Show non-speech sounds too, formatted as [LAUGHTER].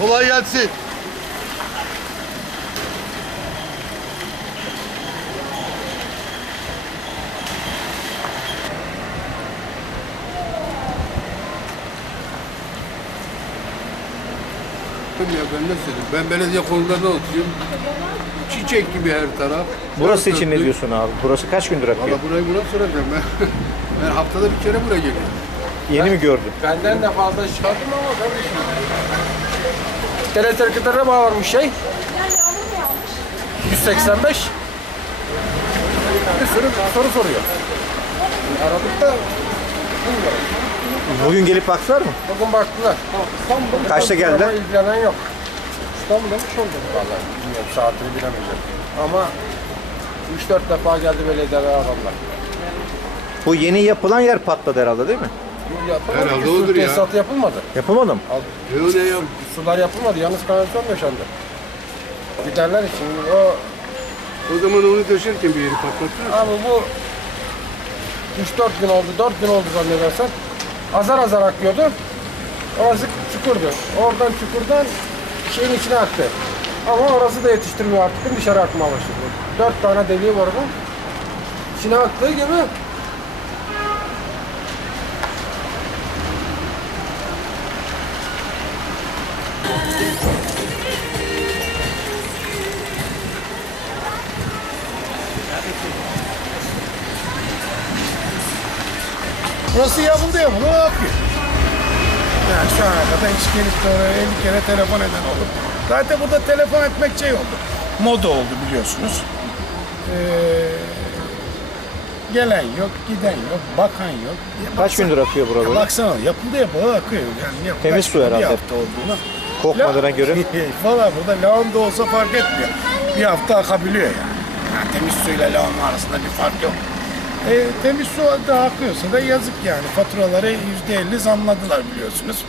Kolay gelsin. Ya ben ne söyleyeyim? Ben belediye konularında oturuyorum. Çiçek gibi her taraf. Burası Dört için ne dörtlük. diyorsun abi? Burası kaç gündür akıyor? Valla burayı buna soracağım ben. [LAUGHS] ben haftada bir kere buraya geliyorum. Yeni mi gördün? Benden de fazla çıkardım ama ben de şimdi. Telesekretere bağlanmış şey. 185. Bir sürü soru soruyor. Aradık da bilmiyorum. Bugün gelip baktılar mı? Bugün baktılar. Bugün Kaçta? Ama ilgilenen yok. İstanbul'da mı oldu vallahi bilmiyorum saatini bilemeyeceğim. Ama 3-4 defa geldi belediyeler aradılar. Bu yeni yapılan yer patladı herhalde değil mi? Yapılmadı Herhalde ki, su odur ya. tesisatı yapılmadı. Yapılmadı mı? Ne ne yap? Sular yapılmadı. Yalnız kanalizasyon yaşandı. Giderler için o O zaman onu döşerken bir yeri patlattılar. Abi bu 3-4 gün oldu, 4 gün oldu zannedersen. Azar azar akıyordu. Orası çukurdu. Oradan çukurdan şeyin içine aktı. Ama orası da yetiştirmiyor artık. Dışarı akmaya başladı. 4 tane deliği var orada. İçine aktığı gibi Burası yapıldı yapıldı ne yapıyor? Yani şu ana kadar hiç gelip oraya 50 kere telefon eden olur. Zaten burada telefon etmek şey oldu. Moda oldu biliyorsunuz. Ee, gelen yok, giden yok, bakan yok. Ya Kaç baksana- gündür akıyor Ya buralar? baksana yapıldı yapıldı akıyor. Yani yok, Temiz kaç su herhalde. Bir hafta olduğuna. Kokmadığına göre. [LAUGHS] Valla burada lağım da olsa fark etmiyor. Bir hafta akabiliyor yani. yani temiz suyla lağım arasında bir fark yok. E, temiz su da akıyorsa da yazık yani. Faturaları yüzde elli zamladılar biliyorsunuz.